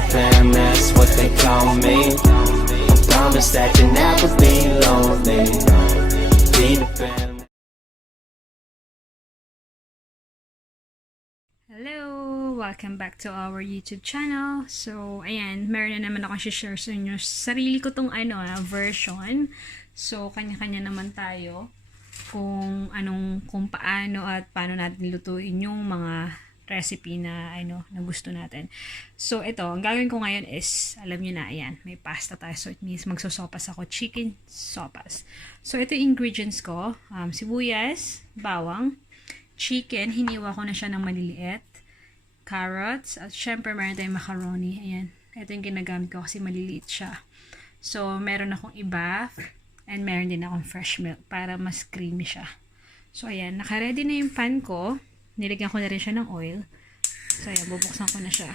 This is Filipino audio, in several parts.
the fam, that's what they call me. Promise that you'll never be lonely. Be the fam. Hello! Welcome back to our YouTube channel. So, ayan, meron na naman akong share sa inyo. Sarili ko tong version. So, kanya-kanya naman tayo kung paano at paano natin lutuin yung mga recipe na na gusto natin. So, ito, ang gagawin ko ngayon is, alam niyo na, ayan, may pasta tayo. So, it means magsosopas ako, chicken sopas. So, ito yung ingredients ko. Sibuyas, bawang, chicken, hiniwa ko na siya ng maliliit, carrots, at syempre meron tayong macaroni. Ayan, ito yung ginagamit ko kasi maliliit siya. So, meron akong iba, and meron din akong fresh milk para mas creamy siya. So, ayan, naka-ready na yung pan ko. Nilagyan ko na rin siya ng oil. So, ayan, bubuksan ko na siya.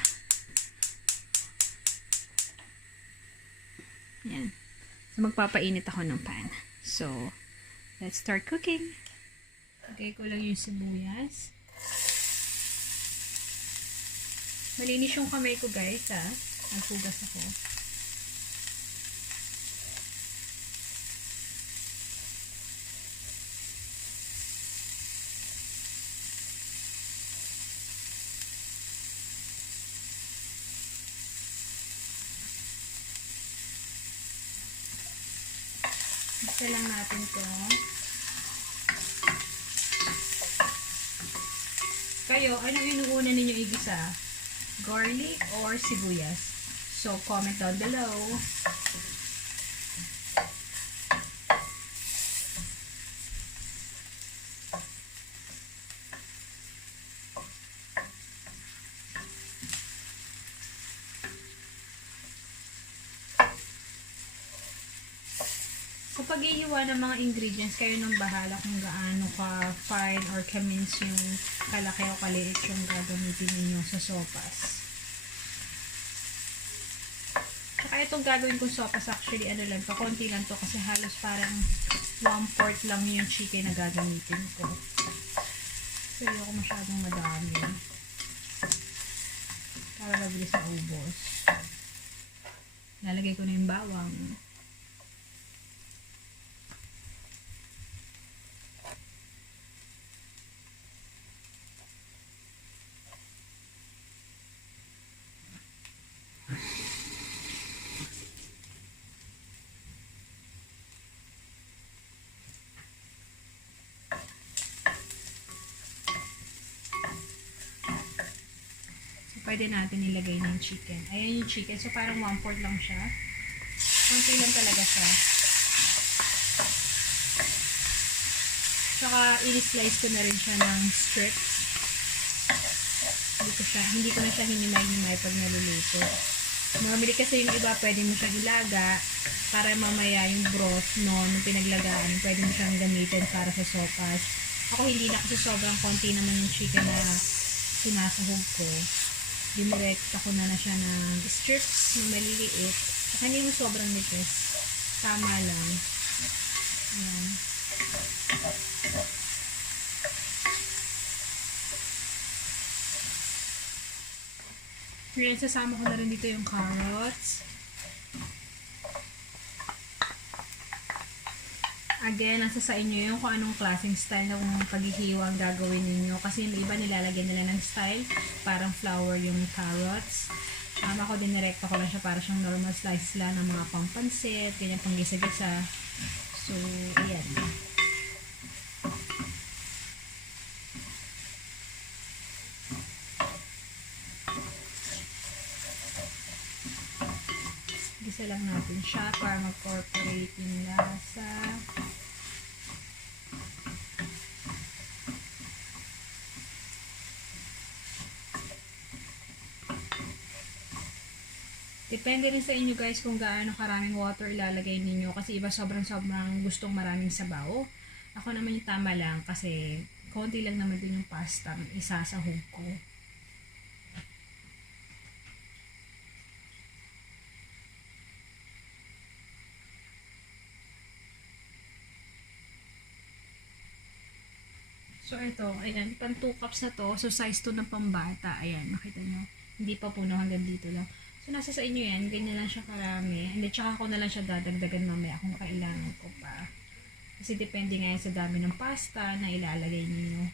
Ayan. So, magpapainit ako ng pan. So, let's start cooking. Lagay ko lang yung sibuyas. Malinis yung kamay ko, guys, ha. Naghugas ako. Isa lang natin to. Kayo, ano inuuna ninyo igisa? Garlic or sibuyas? So, comment down below. Sa paghihiwa ng mga ingredients, kayo nang bahala kung gaano ka fine or ka-mince yung kalaki o kaliit yung gagamitin ninyo sa sopas. Tsaka itong gagawin kong sopas, actually, konti lang to kasi halos parang 1/4 lang yung chicken na gagamitin ko. So, ayoko masyadong madami. Para mabilis maubos. Lalagay ko na yung bawang. Pwede natin ilagay ng chicken. Ayan yung chicken. So, parang 1/4 lang siya. Konti lang talaga siya. Saka, i-slice ko na rin siya ng strips. Hindi ko na siya hinimay-himay pag naluluto. Mamili kasi yung iba, pwede mo siyang ilaga para mamaya yung broth, nung pinaglagaan, pwede mo siyang gamitin para sa sopas. Ako hindi na kasi sobrang konti naman yung chicken na sinasahog ko. Dinirekta ko na siya ng strips na maliliit. At hindi mo sobrang nipis. Tama lang. Ayan. Ngayon, sasama ko na rin dito yung carrots. Again, nasa sa inyo yung kung anong klaseng style na kung paghihiwa ang gagawin ninyo. Kasi yung iba nilalagyan nila ng style, parang flour yung carrots. Ako dinirekta ko lang siya para siyang normal slice lang ng mga pampansit, ganyan pang gisa-gisa. So, ayan. Gisa lang natin siya para mag-corporate yung lasa. Depende rin sa inyo guys kung gaano karaming water ilalagay ninyo kasi iba sobrang gustong maraming sabaw. Ako naman yung tama lang kasi konti lang naman din yung pasta isasahog ko. So ito, ayan, pang 2 cups na to. So size to ng pambata. Ayan, makita nyo. Hindi pa puno hanggang dito lang. So, nasa sa inyo yan. Ganyan lang siya karami. Hindi, tsaka ko na lang siya dadagdagan mamaya kung kailangan ko pa. Kasi depende nga yan sa dami ng pasta na ilalagay niyo.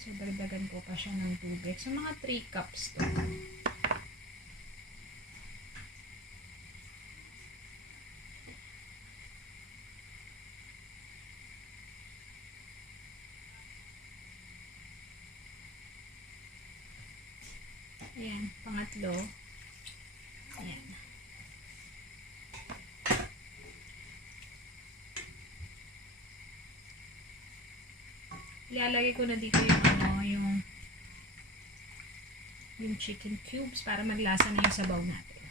So, dagdagan ko pa siya ng tubig. So, mga 3 cups to. Ayan, pangatlo. Ayan. Ilalagay ko na dito yung chicken cubes para maglasa na yung sabaw natin.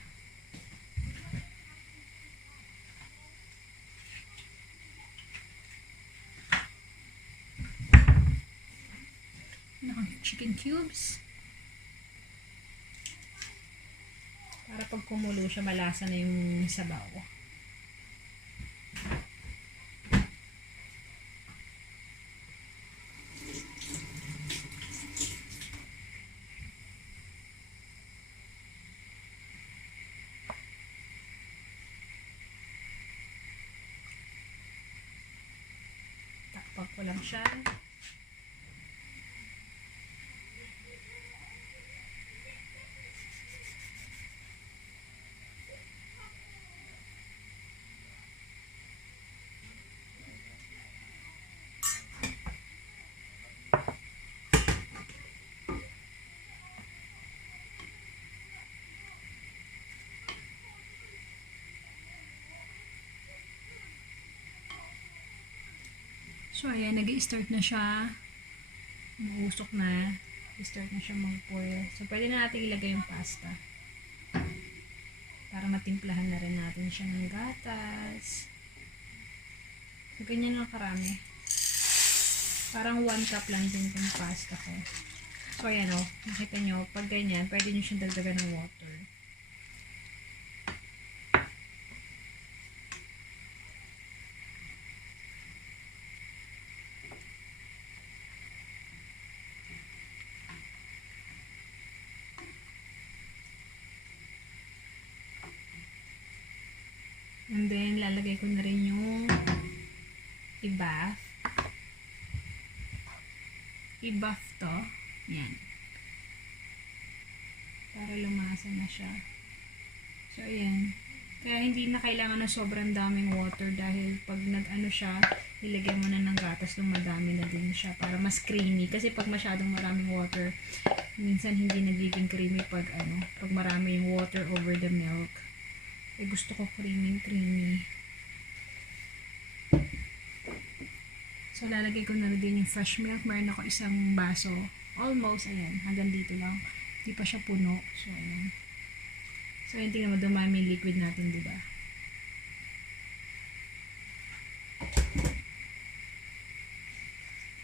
Chicken cubes. Para pag kumulo siya, malasa na yung sabaw. Takpak ko lang siya. So, ayan, nag-i-start na siya. Umuusok na. Start na siya mag-boil. So, pwede na natin ilagay yung pasta. Para matimplahan na rin natin siya ng gatas. So, ganyan na karami. Parang 1 cup lang din yung pasta ko. So, ayan o. Nakita nyo, pag ganyan, pwede nyo siyang dagdagan ng water. And then, lalagay ko na rin yung i-bath. I-bath to. Yan. Para lumasa na siya. So, ayan. Kaya hindi na kailangan ng sobrang daming water dahil pag nag-ano siya, ilagay mo na ng gatas, dumadami na din siya para mas creamy. Kasi pag masyadong maraming water, minsan hindi nagiging creamy pag marami yung water over the milk. Eh, gusto ko creamy. So, lalagay ko na din yung fresh milk. Meron ako isang baso. Almost, ayan. Hanggang dito lang. Di pa siya puno. So, ayan. So, ayan, tingnan mo, dumami yung liquid natin, diba?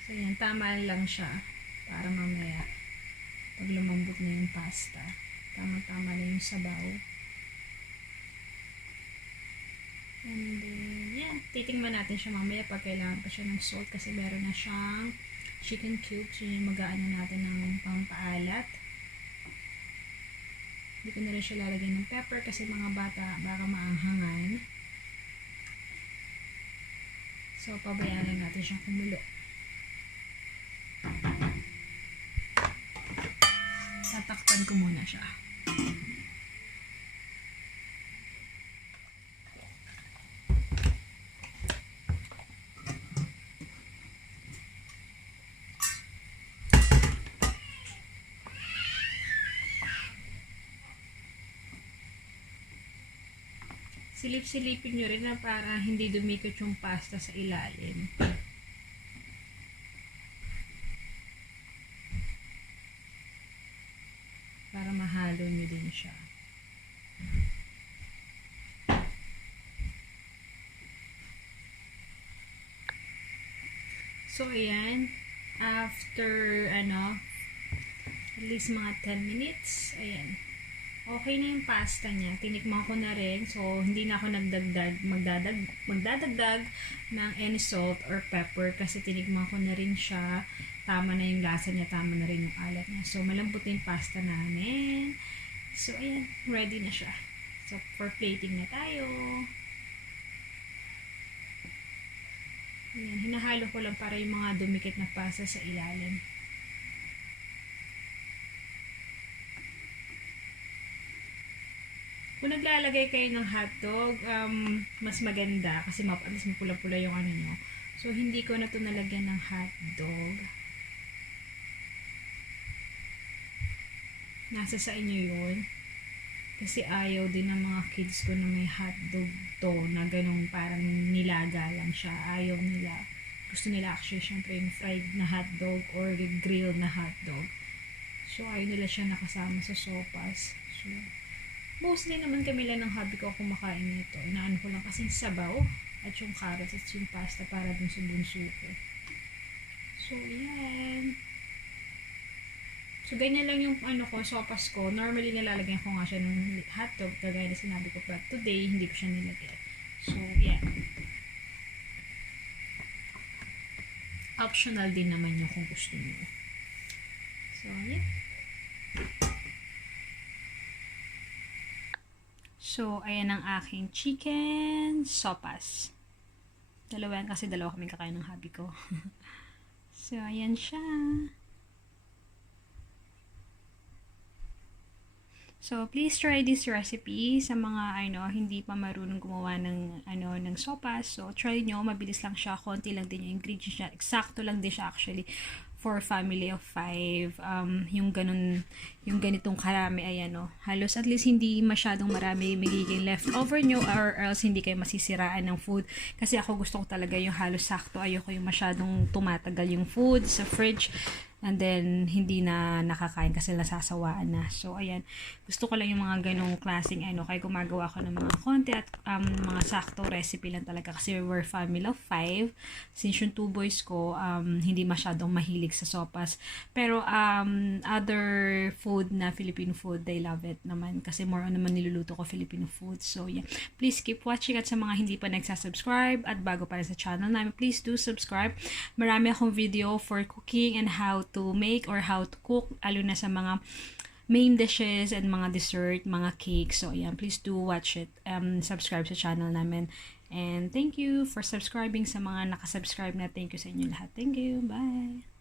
So, ayan. Tama lang siya. Para mamaya, pag lumambot na yung pasta, tama-tama na yung sabaw. And then, yeah, titingnan natin siya mamaya pag kailangan pa siya ng salt kasi meron na siyang chicken cubes. Yun yung mag-aano natin ng pampaalat. Hindi ko na rin siya lalagyan ng pepper kasi mga bata baka maanghangan. So, pabayaan lang natin siyang kumulo. Tatakpan ko muna siya. Silip-silipin nyo rin na para hindi dumikot yung pasta sa ilalim. Para mahalo nyo din siya. So, ayan. After, at least mga 10 minutes, ayan. Okay na yung pasta niya. Tinikman ko na rin. So, hindi na ako magdadagdag ng any salt or pepper kasi tinikman ko na rin siya. Tama na yung lasa niya. Tama na rin yung alat niya. So, malambot na yung pasta namin. So, ayan. Ready na siya. So, for plating na tayo. Ayan. Hinahalo ko lang para yung mga dumikit na pasa sa ilalim. Kung naglalagay kayo ng hotdog, mas maganda kasi at least mapula-pula yung ano nyo. So, hindi ko na ito nalagyan ng hotdog. Nasa sa inyo yun. Kasi ayaw din ng mga kids ko na may hotdog to na ganun parang nilaga lang siya. Ayaw nila. Gusto nila actually syempre yung fried na hotdog or grilled na hotdog. So, ayaw nila siya nakasama sa sopas. So, mostly naman kami lang ng hobby ko kumakain nito. Inaano ko lang kasing sabaw at yung carrots at yung pasta para dun sa bunso ko. So, yan. So, ganyan lang yung sopas ko. Normally, nilalagyan ko nga siya ng hotdog. Kagaya na sinabi ko. But today, hindi ko siya nilagyan. So, yan. Optional din naman yun kung gusto niyo. So, yan. So, ayan ang aking chicken sopas. Dalawa yan kasi dalawa kami kakain ng hubby ko. So, ayan siya. So, please try this recipe sa mga hindi pa marunong gumawa ng ng sopas. So, try nyo, mabilis lang siya, konti lang din yung ingredients niya. Eksakto lang din siya actually for family of 5. Yung ganitong karami halos at least hindi masyadong marami magiging leftover nyo or else hindi kayo masisiraan ng food. Kasi ako gusto ko talaga yung halos sakto. Ayoko yung masyadong tumatagal yung food sa fridge. And then, hindi na nakakain kasi nasasawaan na. So, ayan. Gusto ko lang yung mga ganong klaseng kaya gumagawa ko ng mga konti at mga sakto recipe lang talaga. Kasi we're family of 5. Since yung 2 boys ko, hindi masyadong mahilig sa sopas. Pero, other food na Filipino food, they love it naman. Kasi more on naman niluluto ko Filipino food. So, yeah. Please keep watching at sa mga hindi pa nagsasubscribe at bago pa rin sa channel namin, please do subscribe. Marami akong video for cooking and how to make or how to cook, lalo na sa mga main dishes and mga dessert, mga cakes. So, ayan, please do watch it. Subscribe sa channel namin. And thank you for subscribing sa mga nakasubscribe na. Thank you sa inyo lahat. Thank you. Bye!